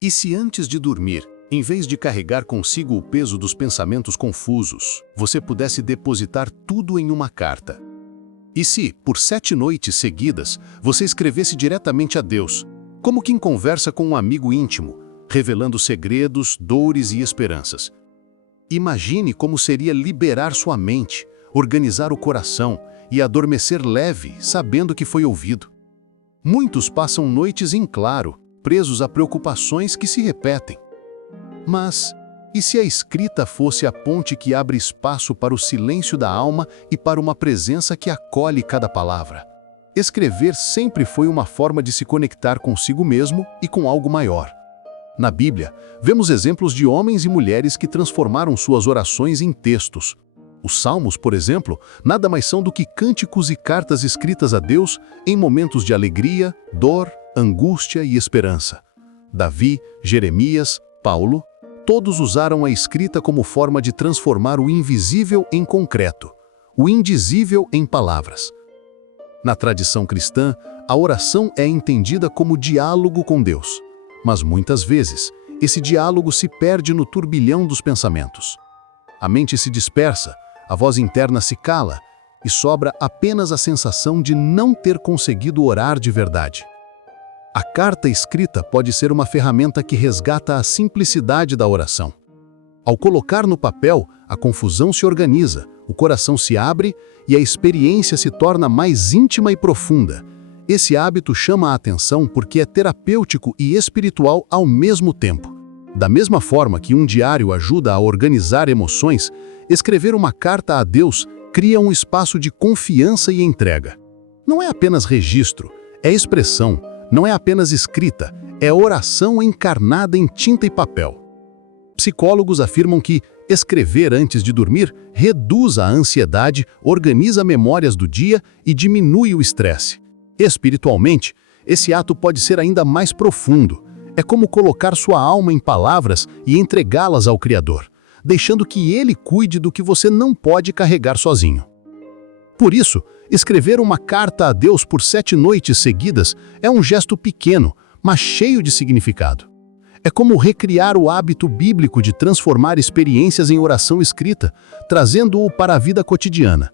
E se antes de dormir, em vez de carregar consigo o peso dos pensamentos confusos, você pudesse depositar tudo em uma carta? E se, por 7 noites seguidas, você escrevesse diretamente a Deus, como quem conversa com um amigo íntimo, revelando segredos, dores e esperanças? Imagine como seria liberar sua mente, organizar o coração e adormecer leve, sabendo que foi ouvido. Muitos passam noites em claro, presos a preocupações que se repetem. Mas, e se a escrita fosse a ponte que abre espaço para o silêncio da alma e para uma presença que acolhe cada palavra? Escrever sempre foi uma forma de se conectar consigo mesmo e com algo maior. Na Bíblia, vemos exemplos de homens e mulheres que transformaram suas orações em textos. Os Salmos, por exemplo, nada mais são do que cânticos e cartas escritas a Deus em momentos de alegria, dor, angústia e esperança. Davi, Jeremias, Paulo, todos usaram a escrita como forma de transformar o invisível em concreto, o indizível em palavras. Na tradição cristã, a oração é entendida como diálogo com Deus, mas muitas vezes esse diálogo se perde no turbilhão dos pensamentos. A mente se dispersa, a voz interna se cala e sobra apenas a sensação de não ter conseguido orar de verdade. A carta escrita pode ser uma ferramenta que resgata a simplicidade da oração. Ao colocar no papel, a confusão se organiza, o coração se abre e a experiência se torna mais íntima e profunda. Esse hábito chama a atenção porque é terapêutico e espiritual ao mesmo tempo. Da mesma forma que um diário ajuda a organizar emoções, escrever uma carta a Deus cria um espaço de confiança e entrega. Não é apenas registro, é expressão. Não é apenas escrita, é oração encarnada em tinta e papel. Psicólogos afirmam que escrever antes de dormir reduz a ansiedade, organiza memórias do dia e diminui o estresse. Espiritualmente, esse ato pode ser ainda mais profundo. É como colocar sua alma em palavras e entregá-las ao Criador, deixando que Ele cuide do que você não pode carregar sozinho. Por isso, escrever uma carta a Deus por 7 noites seguidas é um gesto pequeno, mas cheio de significado. É como recriar o hábito bíblico de transformar experiências em oração escrita, trazendo-o para a vida cotidiana.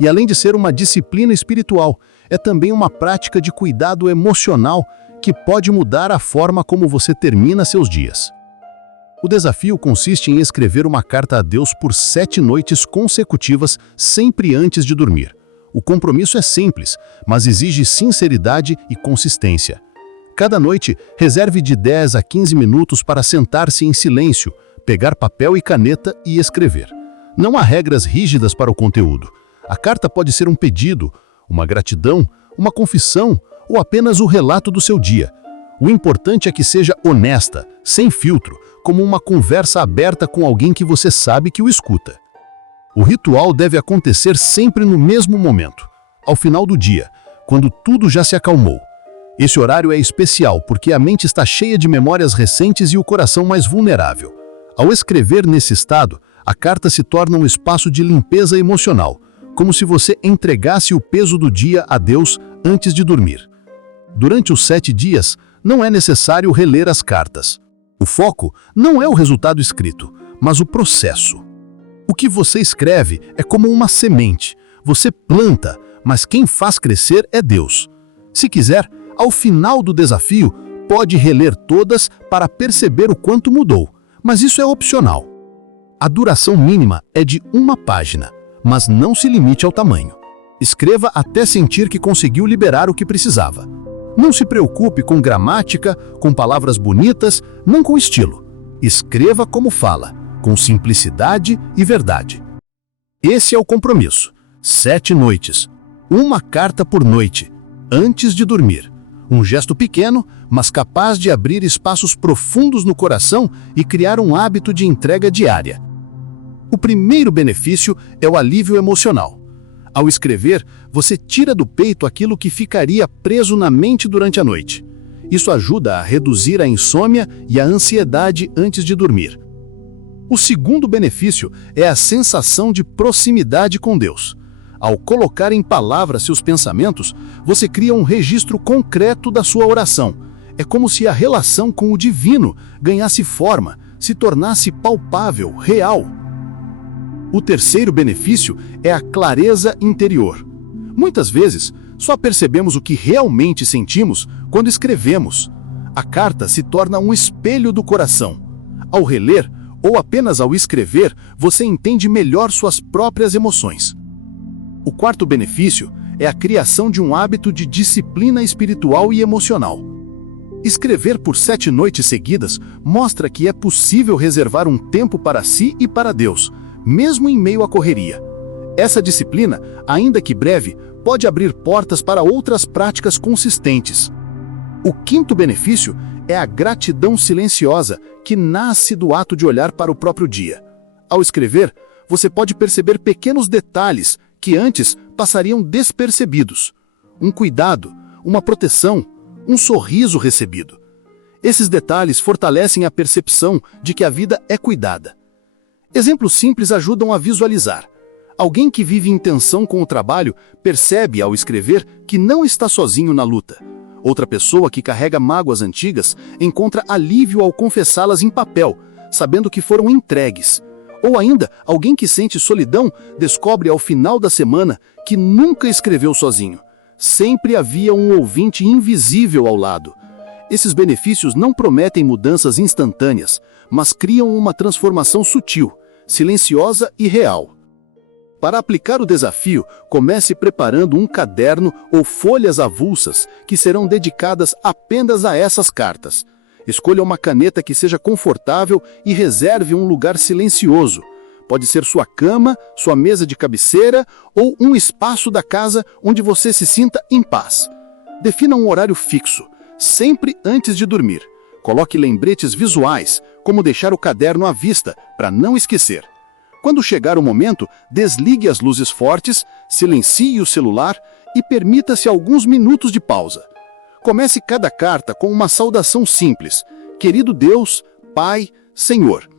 E além de ser uma disciplina espiritual, é também uma prática de cuidado emocional que pode mudar a forma como você termina seus dias. O desafio consiste em escrever uma carta a Deus por 7 noites consecutivas, sempre antes de dormir. O compromisso é simples, mas exige sinceridade e consistência. Cada noite, reserve de 10 a 15 minutos para sentar-se em silêncio, pegar papel e caneta e escrever. Não há regras rígidas para o conteúdo. A carta pode ser um pedido, uma gratidão, uma confissão ou apenas o relato do seu dia. O importante é que seja honesta, sem filtro, como uma conversa aberta com alguém que você sabe que o escuta. O ritual deve acontecer sempre no mesmo momento, ao final do dia, quando tudo já se acalmou. Esse horário é especial porque a mente está cheia de memórias recentes e o coração mais vulnerável. Ao escrever nesse estado, a carta se torna um espaço de limpeza emocional, como se você entregasse o peso do dia a Deus antes de dormir. Durante os 7 dias, não é necessário reler as cartas. O foco não é o resultado escrito, mas o processo. O que você escreve é como uma semente. Você planta, mas quem faz crescer é Deus. Se quiser, ao final do desafio, pode reler todas para perceber o quanto mudou, mas isso é opcional. A duração mínima é de 1 página, mas não se limite ao tamanho. Escreva até sentir que conseguiu liberar o que precisava. Não se preocupe com gramática, com palavras bonitas, não com estilo. Escreva como fala, com simplicidade e verdade. Esse é o compromisso. 7 noites. 1 carta por noite, antes de dormir. Um gesto pequeno, mas capaz de abrir espaços profundos no coração e criar um hábito de entrega diária. O primeiro benefício é o alívio emocional. Ao escrever, você tira do peito aquilo que ficaria preso na mente durante a noite. Isso ajuda a reduzir a insônia e a ansiedade antes de dormir. O segundo benefício é a sensação de proximidade com Deus. Ao colocar em palavras seus pensamentos, você cria um registro concreto da sua oração. É como se a relação com o divino ganhasse forma, se tornasse palpável, real. O terceiro benefício é a clareza interior. Muitas vezes, só percebemos o que realmente sentimos quando escrevemos. A carta se torna um espelho do coração. Ao reler, ou apenas ao escrever, você entende melhor suas próprias emoções. O quarto benefício é a criação de um hábito de disciplina espiritual e emocional. Escrever por 7 noites seguidas mostra que é possível reservar um tempo para si e para Deus, mesmo em meio à correria. Essa disciplina, ainda que breve, pode abrir portas para outras práticas consistentes. O quinto benefício é a gratidão silenciosa, que nasce do ato de olhar para o próprio dia. Ao escrever, você pode perceber pequenos detalhes que antes passariam despercebidos. Um cuidado, uma proteção, um sorriso recebido. Esses detalhes fortalecem a percepção de que a vida é cuidada. Exemplos simples ajudam a visualizar. Alguém que vive em tensão com o trabalho percebe, ao escrever, que não está sozinho na luta. Outra pessoa que carrega mágoas antigas encontra alívio ao confessá-las em papel, sabendo que foram entregues. Ou ainda, alguém que sente solidão descobre ao final da semana que nunca escreveu sozinho. Sempre havia um ouvinte invisível ao lado. Esses benefícios não prometem mudanças instantâneas, mas criam uma transformação sutil, silenciosa e real. Para aplicar o desafio, comece preparando um caderno ou folhas avulsas que serão dedicadas apenas a essas cartas. Escolha uma caneta que seja confortável e reserve um lugar silencioso. Pode ser sua cama, sua mesa de cabeceira ou um espaço da casa onde você se sinta em paz. Defina um horário fixo, sempre antes de dormir. Coloque lembretes visuais, como deixar o caderno à vista, para não esquecer. Quando chegar o momento, desligue as luzes fortes, silencie o celular e permita-se alguns minutos de pausa. Comece cada carta com uma saudação simples: querido Deus, Pai, Senhor.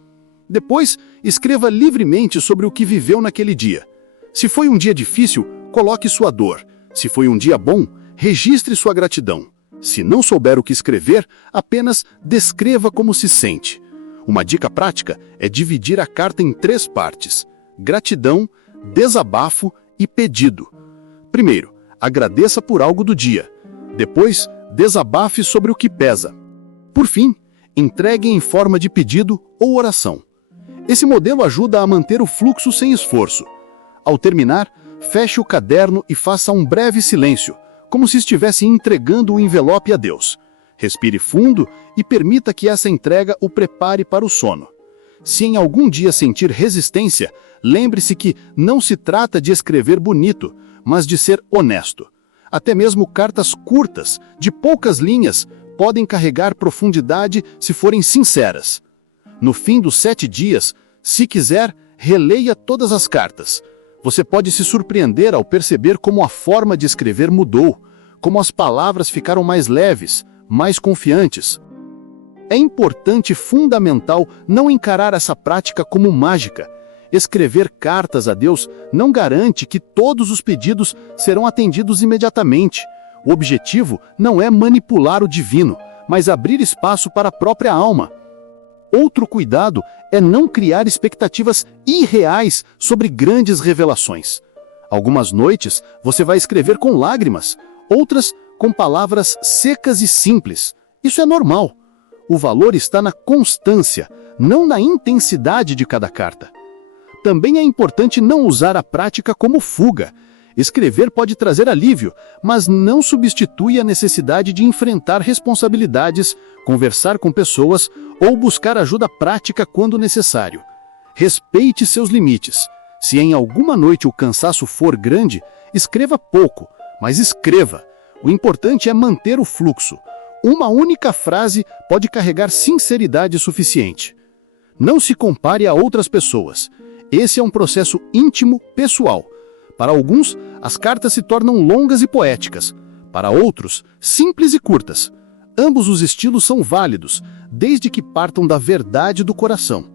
Depois, escreva livremente sobre o que viveu naquele dia. Se foi um dia difícil, coloque sua dor. Se foi um dia bom, registre sua gratidão. Se não souber o que escrever, apenas descreva como se sente. Uma dica prática é dividir a carta em 3 partes: gratidão, desabafo e pedido. Primeiro, agradeça por algo do dia. Depois, desabafe sobre o que pesa. Por fim, entregue em forma de pedido ou oração. Esse modelo ajuda a manter o fluxo sem esforço. Ao terminar, feche o caderno e faça um breve silêncio, como se estivesse entregando o envelope a Deus. Respire fundo e permita que essa entrega o prepare para o sono. Se em algum dia sentir resistência, lembre-se que não se trata de escrever bonito, mas de ser honesto. Até mesmo cartas curtas, de poucas linhas, podem carregar profundidade se forem sinceras. No fim dos 7 dias, se quiser, releia todas as cartas. Você pode se surpreender ao perceber como a forma de escrever mudou, como as palavras ficaram mais leves, mais confiantes. É importante e fundamental não encarar essa prática como mágica. Escrever cartas a Deus não garante que todos os pedidos serão atendidos imediatamente. O objetivo não é manipular o divino, mas abrir espaço para a própria alma. Outro cuidado é não criar expectativas irreais sobre grandes revelações. Algumas noites você vai escrever com lágrimas, outras com palavras secas e simples. Isso é normal. O valor está na constância, não na intensidade de cada carta. Também é importante não usar a prática como fuga. Escrever pode trazer alívio, mas não substitui a necessidade de enfrentar responsabilidades, conversar com pessoas ou buscar ajuda prática quando necessário. Respeite seus limites. Se em alguma noite o cansaço for grande, escreva pouco, mas escreva. O importante é manter o fluxo. Uma única frase pode carregar sinceridade suficiente. Não se compare a outras pessoas. Esse é um processo íntimo, pessoal. Para alguns, as cartas se tornam longas e poéticas. Para outros, simples e curtas. Ambos os estilos são válidos, desde que partam da verdade do coração.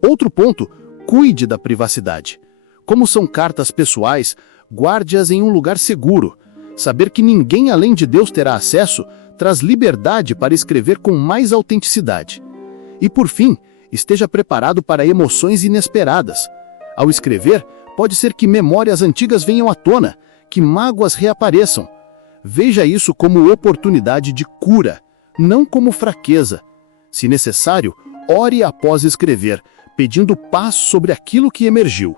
Outro ponto, cuide da privacidade. Como são cartas pessoais, guarde-as em um lugar seguro. Saber que ninguém além de Deus terá acesso traz liberdade para escrever com mais autenticidade. E por fim, esteja preparado para emoções inesperadas. Ao escrever, pode ser que memórias antigas venham à tona, que mágoas reapareçam. Veja isso como oportunidade de cura, não como fraqueza. Se necessário, ore após escrever, pedindo paz sobre aquilo que emergiu.